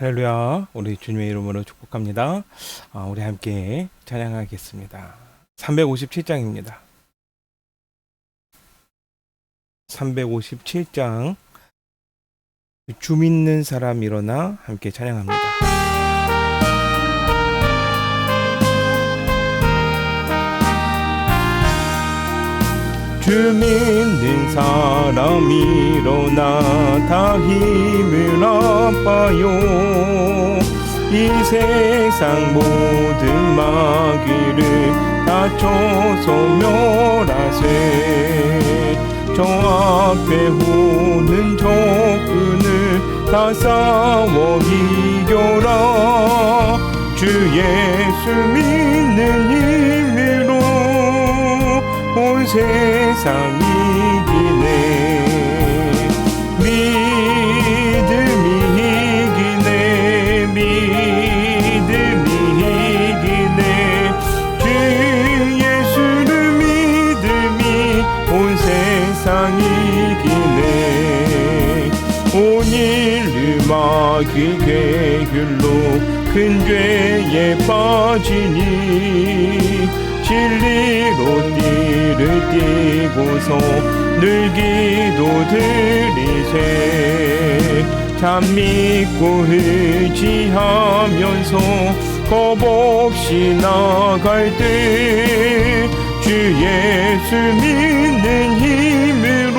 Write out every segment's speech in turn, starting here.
할렐루야. 우리 주님의 이름으로 축복합니다. 우리 함께 찬양하겠습니다. 357장입니다. 357장 주 믿는 사람 일어나 함께 찬양합니다. 주 믿는 사람 일어나 다 힘을 아파요. 이 세상 모든 마귀를 다 쳐서 멸하세. 저 앞에 오는 적군을 다 싸워 이겨라. 주 예수 믿는 힘으로 온 세상 이기네. 믿음이 이기네. 믿음이 이기네. 주 예수를 믿음이 온 세상 이기네. 온 인류 마귀 괴율로 큰 죄에 빠지니 진리로 띠를 띠고서 늘 기도드리세. 참 믿고 의지하면서 겁없이 나갈 때 주 예수 믿는 힘으로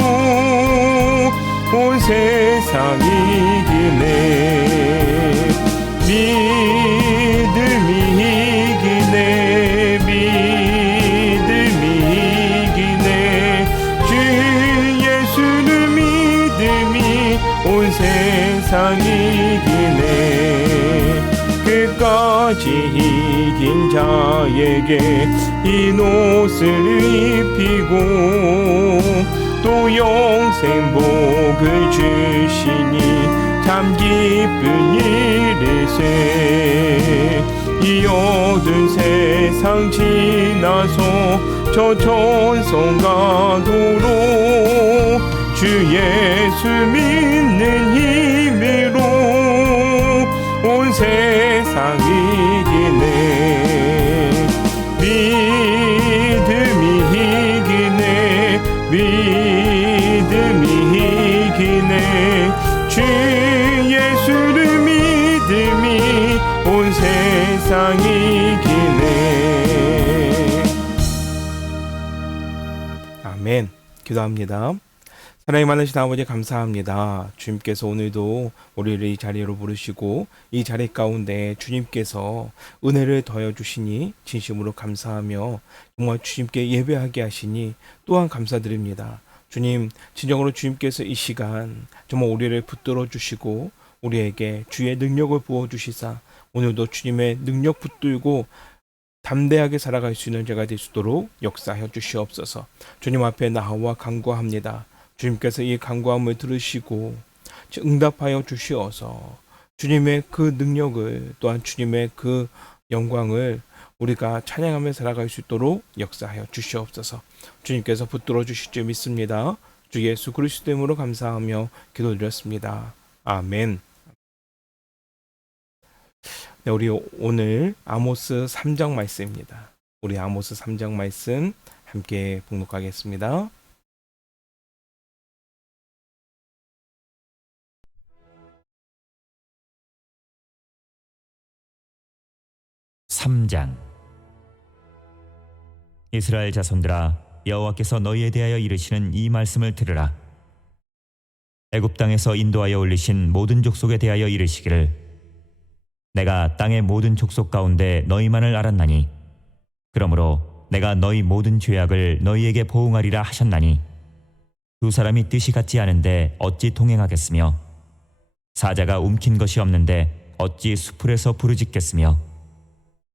온 세상 이기네. 믿음이 이기네. 믿음이 이기네. 주 예수는 믿음이 온 세상 이기네. 끝까지 이긴 자에게 흰 옷을 입히고 또 영생 복을 주시니 참 기쁜 일일세. 이 어두운 세상 지나서 저 천성 가도록 주 예수 믿는 힘으로 온 세상 이기네. 믿음이 이기네. 믿음이 이기네. 주 예수를 믿음이 온 세상 이기네. 아멘. 기도합니다. 사랑이 많으신 아버지 감사합니다. 주님께서 오늘도 우리를 이 자리로 부르시고 이 자리 가운데 주님께서 은혜를 더해 주시니 진심으로 감사하며 정말 주님께 예배하게 하시니 또한 감사드립니다. 주님, 진정으로 주님께서 이 시간 정말 우리를 붙들어 주시고 우리에게 주의 능력을 부어 주시사 오늘도 주님의 능력 붙들고 담대하게 살아갈 수 있는 자가 될 수 있도록 역사하여 주시옵소서. 주님 앞에 나와 간구합니다. 주님께서 이 간구함을 들으시고 응답하여 주시어서 주님의 그 능력을 또한 주님의 그 영광을 우리가 찬양하며 살아갈 수 있도록 역사하여 주시옵소서. 주님께서 붙들어 주실 줄 믿습니다. 주 예수 그리스도 이름으로 감사하며 기도드렸습니다. 아멘. 네, 우리 오늘 아모스 3장 말씀입니다. 우리 아모스 3장 말씀 함께 봉독하겠습니다. 이스라엘 자손들아, 여호와께서 너희에 대하여 이르시는 이 말씀을 들으라. 애굽 땅에서 인도하여 올리신 모든 족속에 대하여 이르시기를, 내가 땅의 모든 족속 가운데 너희만을 알았나니 그러므로 내가 너희 모든 죄악을 너희에게 보응하리라 하셨나니 두 사람이 뜻이 같지 않은데 어찌 동행하겠으며 사자가 움킨 것이 없는데 어찌 수풀에서 부르짖겠으며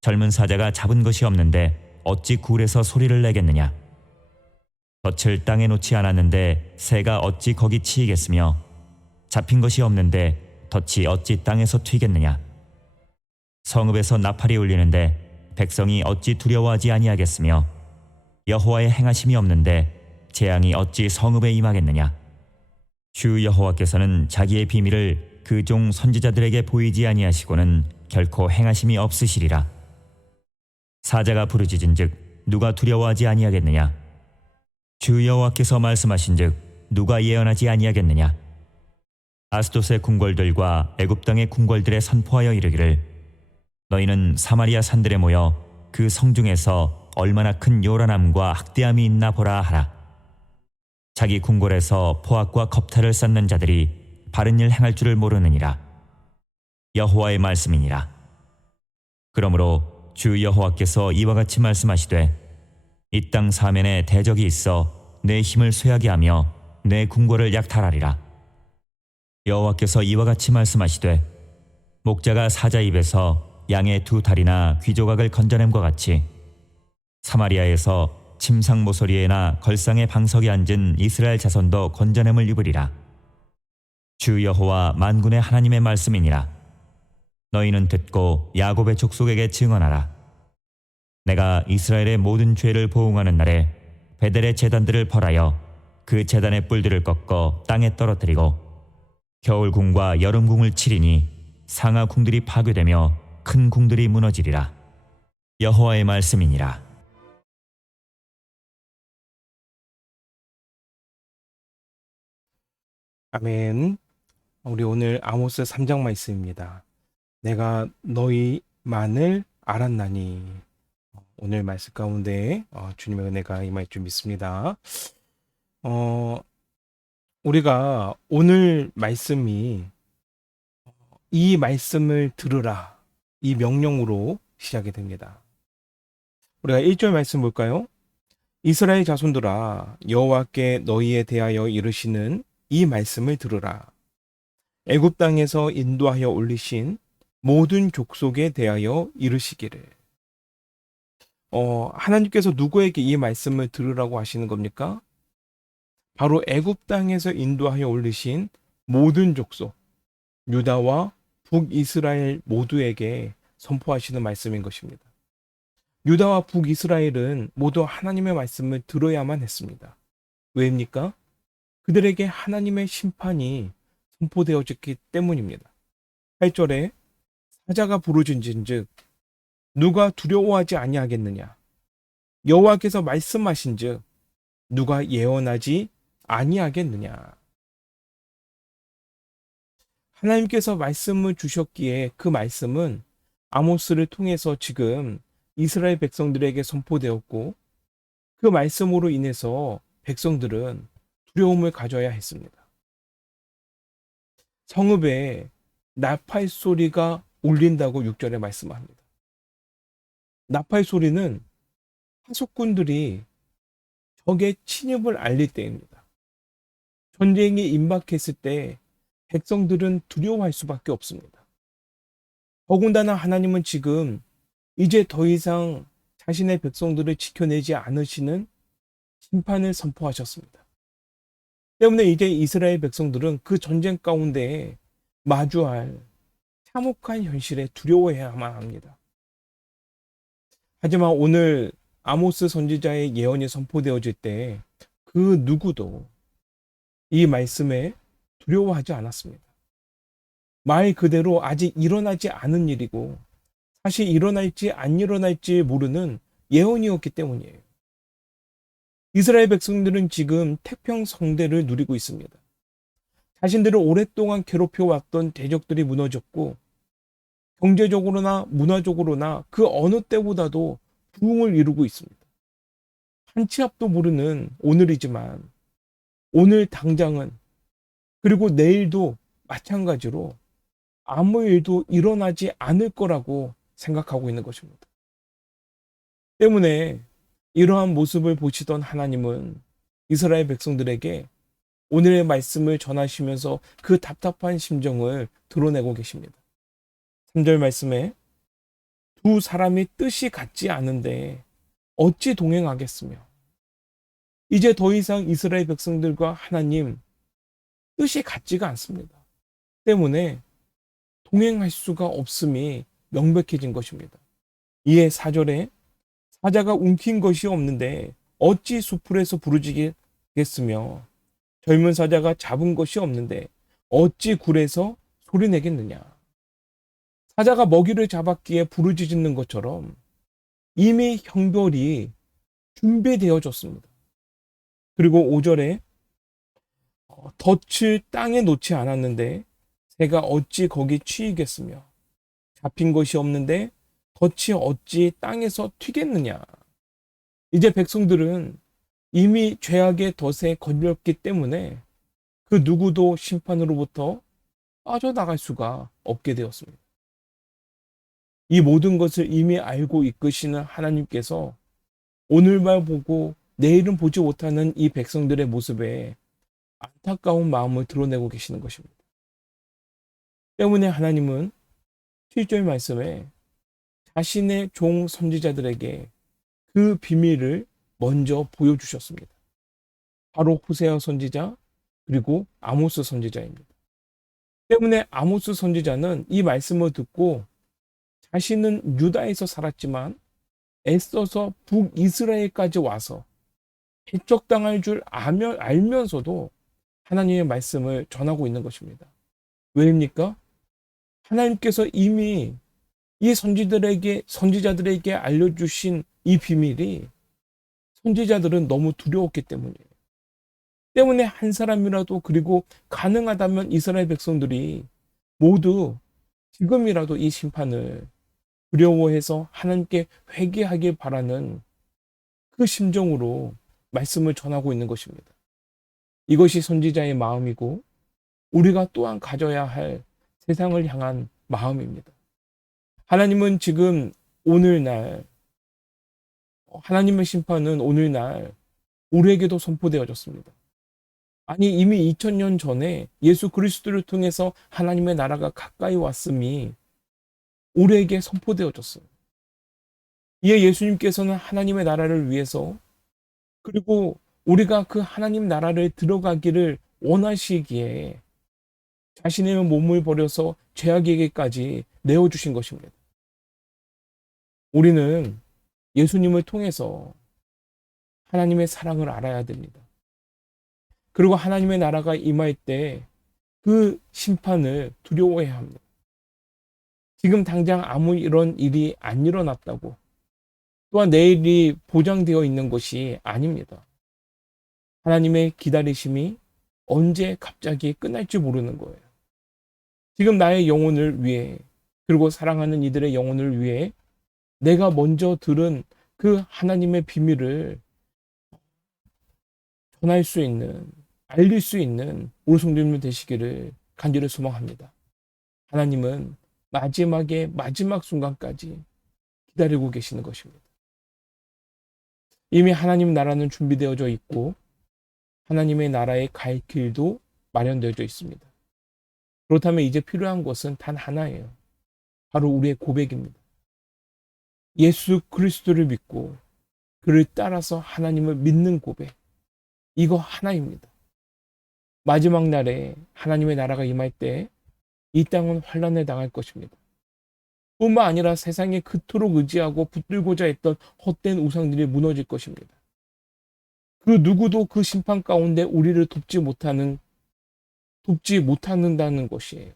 젊은 사자가 잡은 것이 없는데 어찌 굴에서 소리를 내겠느냐. 덫을 땅에 놓지 않았는데 새가 어찌 거기 치이겠으며 잡힌 것이 없는데 덫이 어찌 땅에서 튀겠느냐. 성읍에서 나팔이 울리는데 백성이 어찌 두려워하지 아니하겠으며 여호와의 행하심이 없는데 재앙이 어찌 성읍에 임하겠느냐. 주 여호와께서는 자기의 비밀을 그 종 선지자들에게 보이지 아니하시고는 결코 행하심이 없으시리라. 사자가 부르짖은즉 누가 두려워하지 아니하겠느냐? 주 여호와께서 말씀하신즉 누가 예언하지 아니하겠느냐? 아스돗의 궁궐들과 애굽 땅의 궁궐들에 선포하여 이르기를 너희는 사마리아 산들에 모여 그 성중에서 얼마나 큰 요란함과 학대함이 있나 보라 하라. 자기 궁궐에서 포악과 겁탈을 쌓는 자들이 바른 일 행할 줄을 모르느니라. 여호와의 말씀이니라. 그러므로 주 여호와께서 이와 같이 말씀하시되 이 땅 사면에 대적이 있어 내 힘을 쇠하게 하며 내 궁궐을 약탈하리라. 여호와께서 이와 같이 말씀하시되 목자가 사자 입에서 양의 두 다리나 귀조각을 건져냄과 같이 사마리아에서 침상 모서리에나 걸상의 방석에 앉은 이스라엘 자손도 건져냄을 입으리라. 주 여호와 만군의 하나님의 말씀이니라. 너희는 듣고 야곱의 족속에게 증언하라. 내가 이스라엘의 모든 죄를 보응하는 날에 베델의 제단들을 벌하여 그 제단의 뿔들을 꺾어 땅에 떨어뜨리고 겨울궁과 여름궁을 치리니 상하궁들이 파괴되며 큰 궁들이 무너지리라. 여호와의 말씀이니라. 아멘. 우리 오늘 아모스 3장 말씀입니다. 내가 너희만을 알았나니. 오늘 말씀 가운데 주님의 은혜가 임할 줄 믿습니다. 우리가 오늘 말씀이 이 말씀을 들으라 이 명령으로 시작이 됩니다. 우리가 1절 말씀 볼까요? 이스라엘 자손들아 여호와께 너희에 대하여 이르시는 이 말씀을 들으라. 애굽 땅에서 인도하여 올리신 모든 족속에 대하여 이르시기를. 하나님께서 누구에게 이 말씀을 들으라고 하시는 겁니까? 바로 애굽 땅에서 인도하여 올리신 모든 족속, 유다와 북이스라엘 모두에게 선포하시는 말씀인 것입니다. 유다와 북이스라엘은 모두 하나님의 말씀을 들어야만 했습니다. 왜입니까? 그들에게 하나님의 심판이 선포되어졌기 때문입니다. 8절에 사자가 부르짖은즉 누가 두려워하지 아니하겠느냐? 여호와께서 말씀하신즉 누가 예언하지 아니하겠느냐? 하나님께서 말씀을 주셨기에 그 말씀은 아모스를 통해서 지금 이스라엘 백성들에게 선포되었고 그 말씀으로 인해서 백성들은 두려움을 가져야 했습니다. 성읍에 나팔 소리가 울린다고 6절에 말씀합니다. 나팔 소리는 하속군들이 적의 침입을 알릴 때입니다. 전쟁이 임박했을 때 백성들은 두려워할 수밖에 없습니다. 더군다나 하나님은 지금 이제 더 이상 자신의 백성들을 지켜내지 않으시는 심판을 선포하셨습니다. 때문에 이제 이스라엘 백성들은 그 전쟁 가운데 마주할 참혹한 현실에 두려워해야만 합니다. 하지만 오늘 아모스 선지자의 예언이 선포되어질 때 그 누구도 이 말씀에 두려워하지 않았습니다. 말 그대로 아직 일어나지 않은 일이고 사실 일어날지 안 일어날지 모르는 예언이었기 때문이에요. 이스라엘 백성들은 지금 태평성대를 누리고 있습니다. 자신들을 오랫동안 괴롭혀왔던 대적들이 무너졌고 경제적으로나 문화적으로나 그 어느 때보다도 부흥을 이루고 있습니다. 한 치 앞도 모르는 오늘이지만 오늘 당장은 그리고 내일도 마찬가지로 아무 일도 일어나지 않을 거라고 생각하고 있는 것입니다. 때문에 이러한 모습을 보시던 하나님은 이스라엘 백성들에게 오늘의 말씀을 전하시면서 그 답답한 심정을 드러내고 계십니다. 3절 말씀에 두 사람이 뜻이 같지 않은데 어찌 동행하겠으며 이제 더 이상 이스라엘 백성들과 하나님 뜻이 같지가 않습니다. 때문에 동행할 수가 없음이 명백해진 것입니다. 이에 4절에 사자가 움킨 것이 없는데 어찌 수풀에서 부르짖겠으며 젊은 사자가 잡은 것이 없는데 어찌 굴에서 소리 내겠느냐? 사자가 먹이를 잡았기에 부르짖는 것처럼 이미 형벌이 준비되어졌습니다. 그리고 5절에 덫을 땅에 놓지 않았는데 새가 어찌 거기 치이겠으며 잡힌 것이 없는데 덫이 어찌 땅에서 튀겠느냐. 이제 백성들은 이미 죄악의 덫에 걸렸기 때문에 그 누구도 심판으로부터 빠져나갈 수가 없게 되었습니다. 이 모든 것을 이미 알고 이끄시는 하나님께서 오늘만 보고 내일은 보지 못하는 이 백성들의 모습에 안타까운 마음을 드러내고 계시는 것입니다. 때문에 하나님은 7절 말씀에 자신의 종 선지자들에게 그 비밀을 먼저 보여주셨습니다. 바로 호세아 선지자 그리고 아모스 선지자입니다. 때문에 아모스 선지자는 이 말씀을 듣고 자신은 유다에서 살았지만 애써서 북이스라엘까지 와서 해적당할 줄 알면서도 하나님의 말씀을 전하고 있는 것입니다. 왜입니까? 하나님께서 이미 이 선지자들에게 알려주신 이 비밀이 선지자들은 너무 두려웠기 때문이에요. 때문에 한 사람이라도 그리고 가능하다면 이스라엘 백성들이 모두 지금이라도 이 심판을 두려워해서 하나님께 회개하길 바라는 그 심정으로 말씀을 전하고 있는 것입니다. 이것이 선지자의 마음이고 우리가 또한 가져야 할 세상을 향한 마음입니다. 하나님은 지금 오늘날 하나님의 심판은 오늘날 우리에게도 선포되어졌습니다. 아니 이미 2000년 전에 예수 그리스도를 통해서 하나님의 나라가 가까이 왔음이 우리에게 선포되어졌어요. 이에 예수님께서는 하나님의 나라를 위해서 그리고 우리가 그 하나님 나라를 들어가기를 원하시기에 자신의 몸을 버려서 죄악에게까지 내어주신 것입니다. 우리는 예수님을 통해서 하나님의 사랑을 알아야 됩니다. 그리고 하나님의 나라가 임할 때 그 심판을 두려워해야 합니다. 지금 당장 아무 이런 일이 안 일어났다고 또한 내일이 보장되어 있는 것이 아닙니다. 하나님의 기다리심이 언제 갑자기 끝날지 모르는 거예요. 지금 나의 영혼을 위해 그리고 사랑하는 이들의 영혼을 위해 내가 먼저 들은 그 하나님의 비밀을 전할 수 있는 알릴 수 있는 우리 성도님들 되시기를 간절히 소망합니다. 하나님은 마지막 순간까지 기다리고 계시는 것입니다. 이미 하나님 나라는 준비되어져 있고 하나님의 나라에 갈 길도 마련되어져 있습니다. 그렇다면 이제 필요한 것은 단 하나예요. 바로 우리의 고백입니다. 예수 그리스도를 믿고 그를 따라서 하나님을 믿는 고백. 이거 하나입니다. 마지막 날에 하나님의 나라가 임할 때 이 땅은 환난에 당할 것입니다. 뿐만 아니라 세상에 그토록 의지하고 붙들고자 했던 헛된 우상들이 무너질 것입니다. 그 누구도 그 심판 가운데 우리를 돕지 못하는다는 것이에요.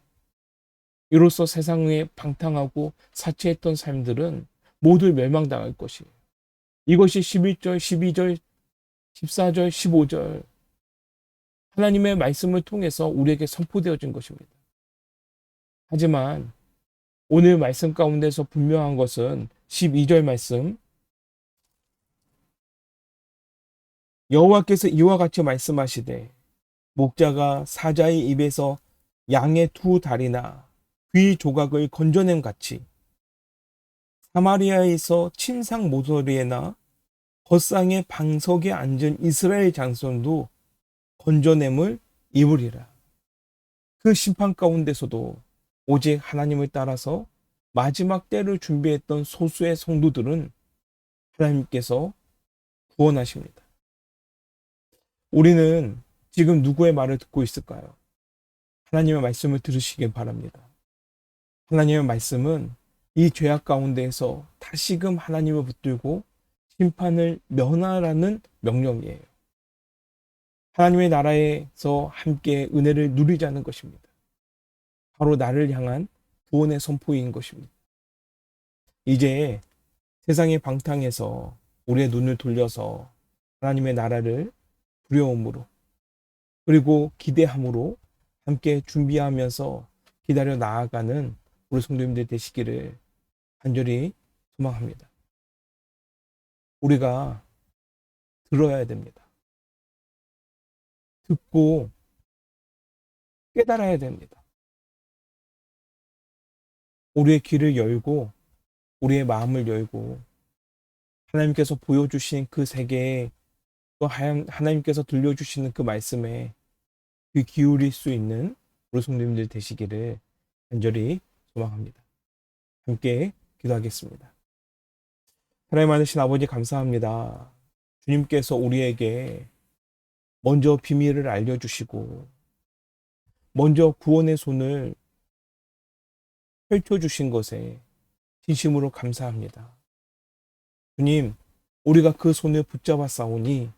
이로써 세상에 방탕하고 사치했던 삶들은 모두 멸망당할 것이에요. 이것이 11절, 12절, 14절, 15절 하나님의 말씀을 통해서 우리에게 선포되어진 것입니다. 하지만 오늘 말씀 가운데서 분명한 것은 12절 말씀 여호와께서 이와 같이 말씀하시되 목자가 사자의 입에서 양의 두 다리나 귀 조각을 건져냄 같이 사마리아에서 침상 모서리에나 겉상의 방석에 앉은 이스라엘 장손도 건져냄을 입으리라. 그 심판 가운데서도 오직 하나님을 따라서 마지막 때를 준비했던 소수의 성도들은 하나님께서 구원하십니다. 우리는 지금 누구의 말을 듣고 있을까요? 하나님의 말씀을 들으시길 바랍니다. 하나님의 말씀은 이 죄악 가운데에서 다시금 하나님을 붙들고 심판을 면하라는 명령이에요. 하나님의 나라에서 함께 은혜를 누리자는 것입니다. 바로 나를 향한 구원의 선포인 것입니다. 이제 세상의 방탕에서 우리의 눈을 돌려서 하나님의 나라를 두려움으로 그리고 기대함으로 함께 준비하면서 기다려 나아가는 우리 성도님들 되시기를 간절히 소망합니다. 우리가 들어야 됩니다. 듣고 깨달아야 됩니다. 우리의 귀를 열고 우리의 마음을 열고 하나님께서 보여주신 그 세계에 또 하나님께서 들려주시는 그 말씀에 귀 기울일 수 있는 우리 성도님들 되시기를 간절히 소망합니다. 함께 기도하겠습니다. 하나님 많으신 아버지 감사합니다. 주님께서 우리에게 먼저 비밀을 알려주시고 먼저 구원의 손을 펼쳐주신 것에 진심으로 감사합니다. 주님, 우리가 그 손을 붙잡아 싸우니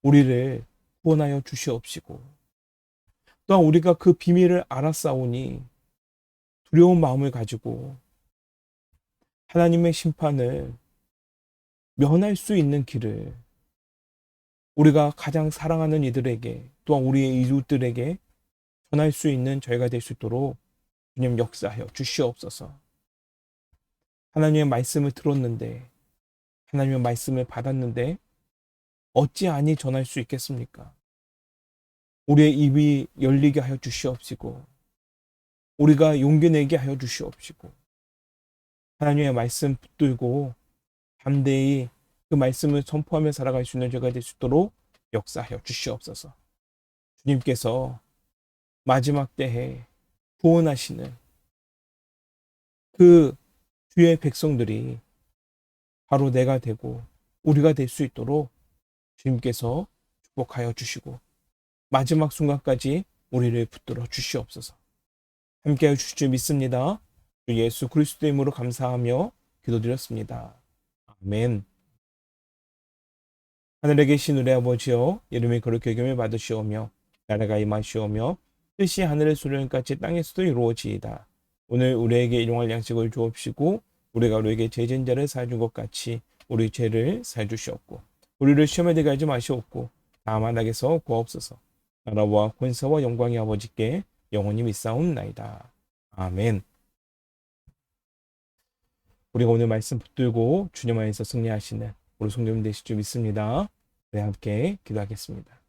우리를 구원하여 주시옵시고 또한 우리가 그 비밀을 알았사오니 두려운 마음을 가지고 하나님의 심판을 면할 수 있는 길을 우리가 가장 사랑하는 이들에게 또한 우리의 이웃들에게 전할 수 있는 저희가 될 수 있도록 주님 역사하여 주시옵소서. 하나님의 말씀을 들었는데 하나님의 말씀을 받았는데 어찌하니 전할 수 있겠습니까? 우리의 입이 열리게 하여 주시옵시고 우리가 용기 내게 하여 주시옵시고 하나님의 말씀 붙들고 담대히 그 말씀을 선포하며 살아갈 수 있는 저희가 될 수 있도록 역사하여 주시옵소서. 주님께서 마지막 때에 구원하시는 그 주의 백성들이 바로 내가 되고 우리가 될 수 있도록 주님께서 축복하여 주시고 마지막 순간까지 우리를 붙들어 주시옵소서. 함께하여 주실 줄 믿습니다. 주 예수 그리스도의 이름으로 감사하며 기도드렸습니다. 아멘. 하늘에 계신 우리 아버지여, 이름이 거룩히 여김을 받으시오며 나라가 임하시오며 뜻이 하늘의 수령같이 땅에서도 이루어지이다. 오늘 우리에게 일용할 양식을 주옵시고 우리가 우리에게 죄진 자를 사해준 것 같이 우리 죄를 사해 주시옵고 우리를 시험에 들게 하지 마시옵고 다만 악에서 구하옵소서. 나라와 권세와 영광이 아버지께 영원히 믿사옵나이다. 아멘. 우리가 오늘 말씀 붙들고 주님 안에서 승리하시는 우리 성도님 되실 줄 믿습니다. 네, 함께 기도하겠습니다.